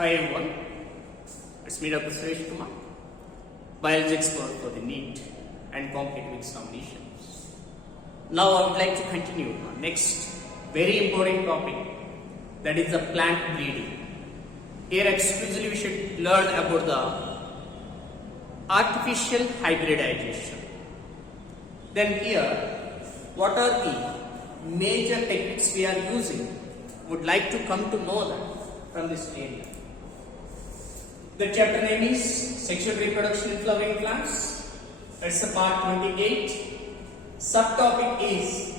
Hi everyone, it's me Dr. Suresh Kumar, biology expert for the NEET and competitive examinations. Now I would like to continue our next very important topic, that is the plant breeding. Here exclusively we should learn about the artificial hybridization. Then here, what are the major techniques we are using? Would like to come to know that from this area. The chapter name is Sexual Reproduction in Flowering Plants. It's the part 28. Subtopic is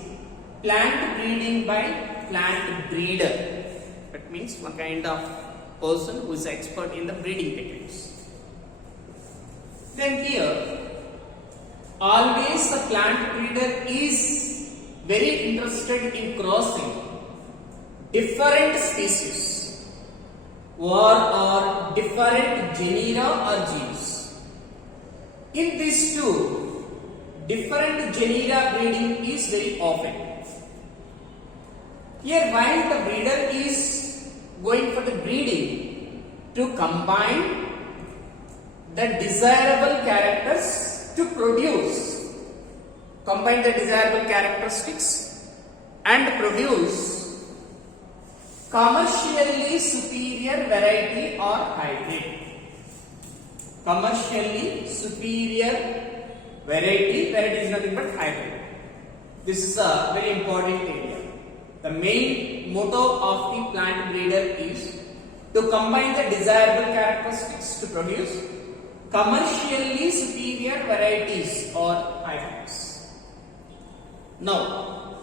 plant breeding by plant breeder. That means one kind of person who is expert in the breeding techniques. Then here, always the plant breeder is very interested in crossing different species or different genera or genes. In these two, different genera breeding is very often. Here, while the breeder is going for the breeding to combine the desirable characters to produce, combine the desirable characteristics and produce commercially superior variety or hybrid. Commercially superior variety is nothing but hybrid. This is a very important area. The main motto of the plant breeder is to combine the desirable characteristics to produce commercially superior varieties or hybrids. Now,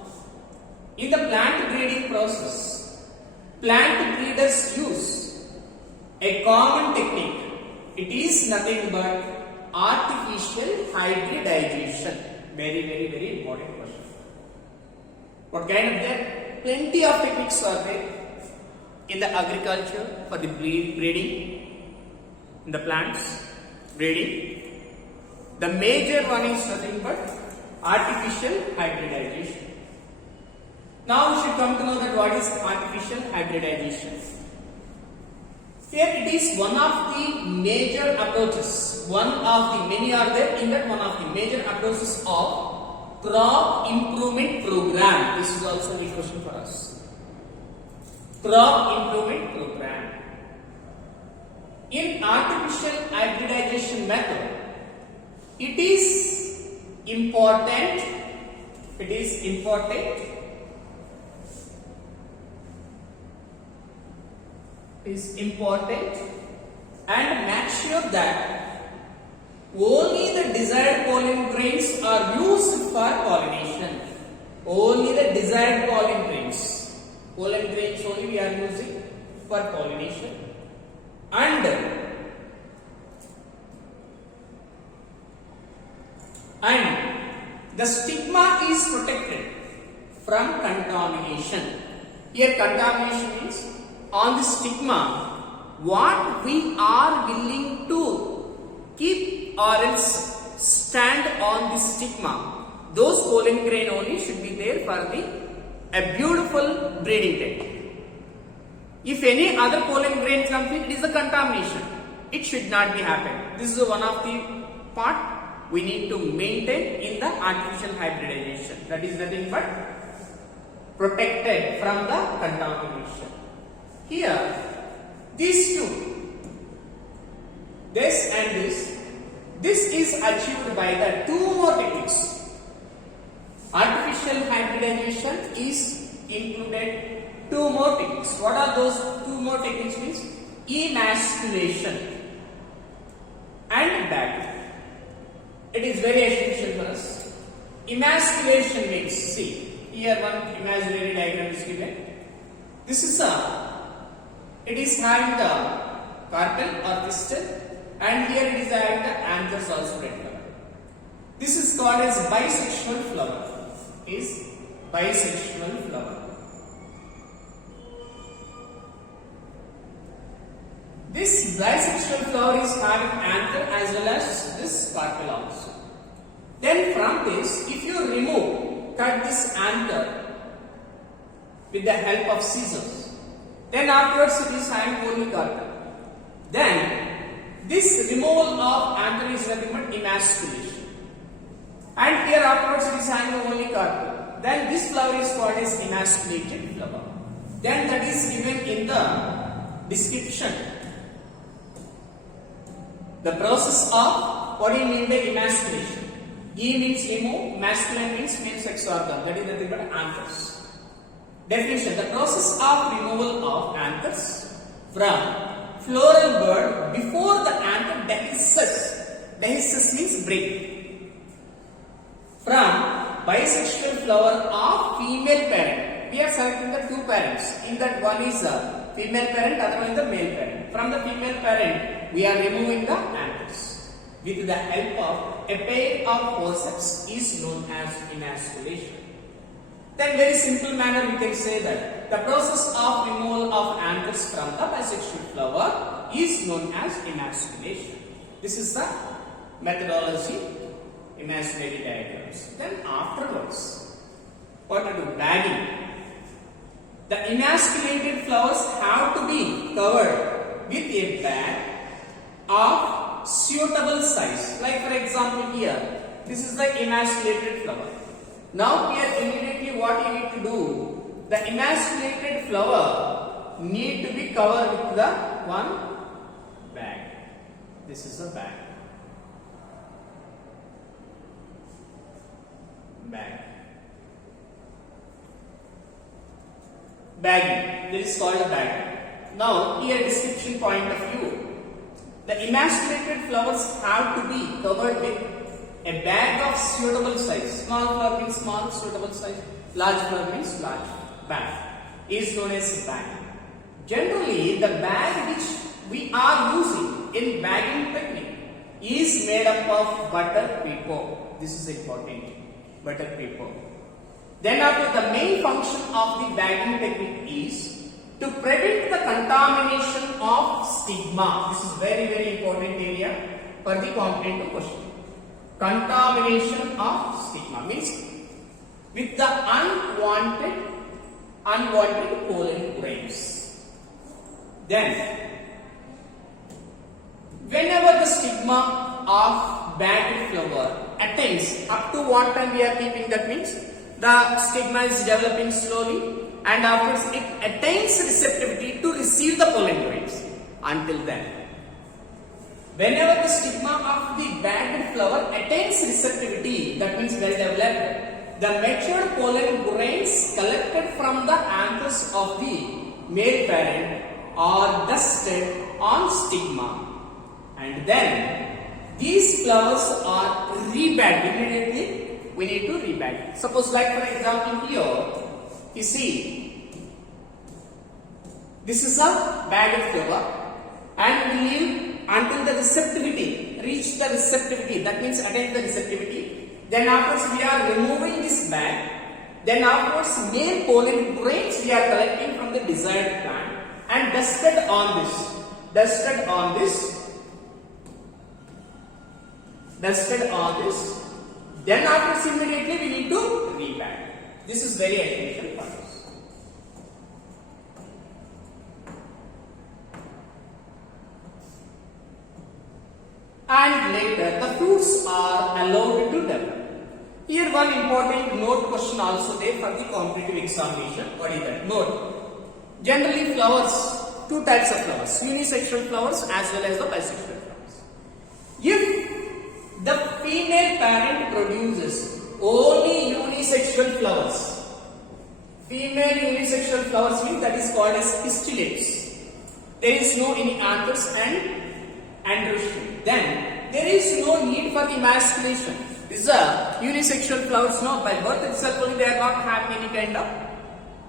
in the plant breeding process, plant breeders use a common technique. It is nothing but artificial hybridization. Very important question. What kind of there? Plenty of techniques are there in the agriculture for the breeding, in the plants breeding. The major one is nothing but artificial hybridization. Now we should come to know that what is artificial hybridization. Here it is one of the major approaches. One of the many are there. In that, one of the major approaches of crop improvement program. This is also the question for us. Crop improvement program. In artificial hybridization method, it is important and make sure that only the desired pollen grains are used for pollination. Only the desired pollen grains. Pollen grains only we are using for pollination. And the stigma is protected from contamination. Here contamination means on the stigma, what we are willing to keep or else stand on the stigma, those pollen grain only should be there for a beautiful breeding technique. If any other pollen grain comes in, it is a contamination. It should not be happening. This is one of the part we need to maintain in the artificial hybridization. That is nothing but protected from the contamination. Here, these two, this and this is achieved by the two more techniques. Artificial hybridization is included two more techniques. What are those two more techniques? Means emasculation and bagging. It is very essential for us. Emasculation means, see, here one imaginary diagram is given. This is it is having the carpel or pistil, and here it is having the anthers also red color. This is called as bisexual flower. Is bisexual flower. This bisexual flower is having anther as well as this carpel also. Then from this, if you cut this anther with the help of scissors, then afterwards it is having only carpel. Then this removal of anther is nothing but emasculation. And here afterwards it is having only carpel. Then this flower is called as emasculated flower. Then that is given in the description. The process of, what do you mean by emasculation? E means remove, masculine means male sex organ. That is nothing but anthers. Definition: the process of removal of anthers from floral bud before the anther dehisces. Dehisces means break. From bisexual flower of female parent. We are selecting the two parents. In that one is the female parent, other one is the male parent. From the female parent, we are removing the anthers. With the help of a pair of forceps is known as emasculation. Then very simple manner we can say that the process of removal of anthers from the bisexual flower is known as emasculation. This is the methodology, imaginary diagrams. Then afterwards, what to do? Bagging. The emasculated flowers have to be covered with a bag of suitable size. Like for example here, this is the emasculated flower. Now here immediately what you need to do, the emasculated flower need to be covered with the one bag. This is a bag. Bagging. This is called a bagging. Now here description point of view. The emasculated flowers have to be covered with a bag of suitable size. Small flower means small suitable size. Large flower means large. Bag is known as bagging. Generally, the bag which we are using in bagging technique is made up of butter paper. This is important. Butter paper. Then after, the main function of the bagging technique is to prevent the contamination of stigma. This is very important area for the competitive question. Contamination of stigma means with the unwanted pollen grains. Then whenever the stigma of bagged flower attains up to what time we are keeping, that means the stigma is developing slowly and afterwards it attains receptivity to receive the pollen grains. Until then, whenever the stigma of the bagged flower attains receptivity, that means well developed, the matured pollen grains collected from the anthers of the male parent are dusted on stigma, and then these flowers are rebagged. Immediately we need to rebag. Suppose like for example here, you see, this is a bagged flower and we leave until the receptivity, reach the receptivity, that means attain the receptivity. Then afterwards we are removing this bag. Then afterwards male pollen grains we are collecting from the desired plant and dusted on this. Then afterwards immediately we need to rebag. This is very essential process. And later the fruits are allowed to develop. Here one important note question also there for the competitive examination. What is that? Note. Generally flowers, two types of flowers, unisexual flowers as well as the bisexual flowers. If the female parent produces only unisexual flowers, female unisexual flowers means that is called as pistillates. There is no any anthers and androecium. Then there is no need for emasculation. These are unisexual flowers. No, by birth itself only they are not having any kind of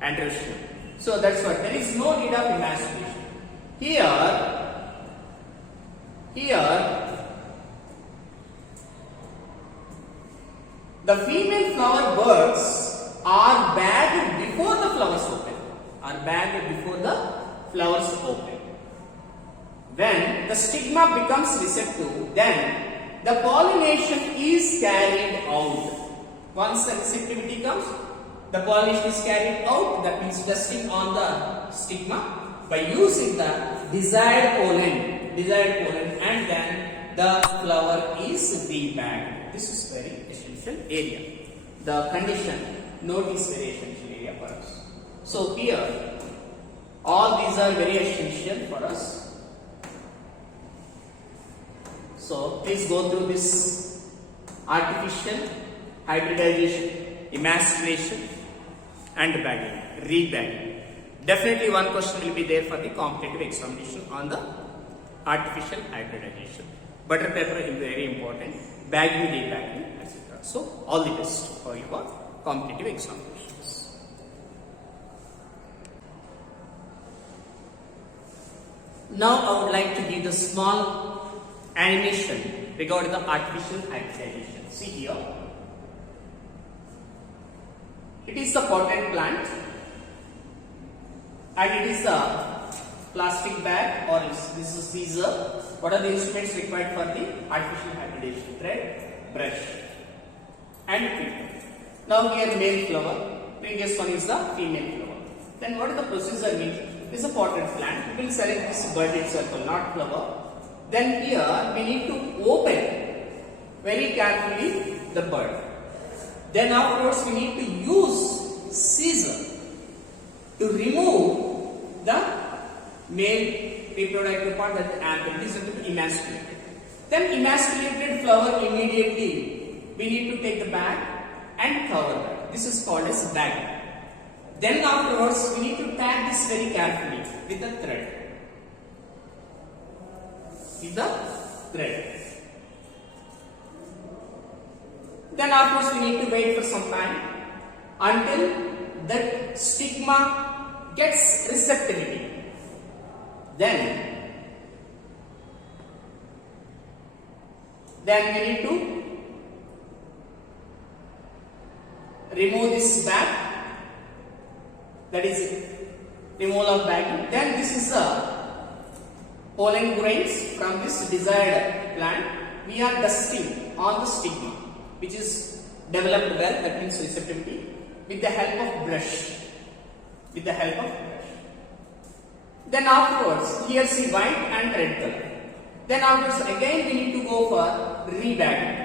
androecium. So that's why there is no need of emasculation. Here the female flower buds are bagged before the flowers open. When the stigma becomes receptive, then the pollination is carried out. Once the receptivity comes, the pollination is carried out, that means dusting on the stigma by using the desired pollen desired pollen, and then the flower is rebagged. This is very essential area. The condition note is very essential area for us. So here, all these are very essential for us. So please go through this artificial, hybridization, emasculation, and bagging, rebagging. Definitely one question will be there for the competitive examination on the artificial hybridization. Butter paper is very important, bagging, rebagging, etc. So all the best for your competitive examinations. Now I would like to give the small animation regarding the artificial hybridization. See here. It is the potted plant and it is the plastic bag, or these are what are the instruments required for the artificial hybridization? Thread, brush and filter. Now here male flower, previous one is the female flower. Then what is the procedure means? This is a potted plant. We will select this budded circle, not flower. Then here we need to open very carefully the bud. Then afterwards we need to use scissor to remove the male reproductive part, that the anther. This is to be emasculated. Then emasculated flower, immediately we need to take the bag and cover that. This is called as bagging. Then afterwards we need to tag this very carefully with the thread. With the thread. Then afterwards we need to wait for some time until that stigma gets receptivity. Then we need to remove this bag. That is removal of bagging. Then this is the pollen grains from this desired plant. We are dusting on the stigma, which is developed well, that means receptivity, with the help of brush. With the help of brush. Then afterwards, here see white and red color. Then afterwards again we need to go for rebagging.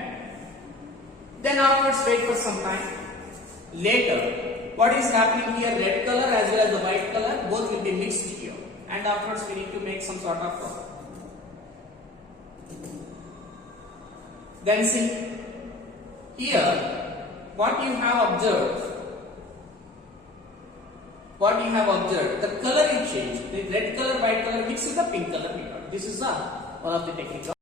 Then afterwards wait for some time. Later, what is happening here? Red color as well as the white color, both will be mixed here. And afterwards we need to make some sort of then see here what you have observed. The color is changed. The red color, white color mixed with the pink color. This is one of the techniques.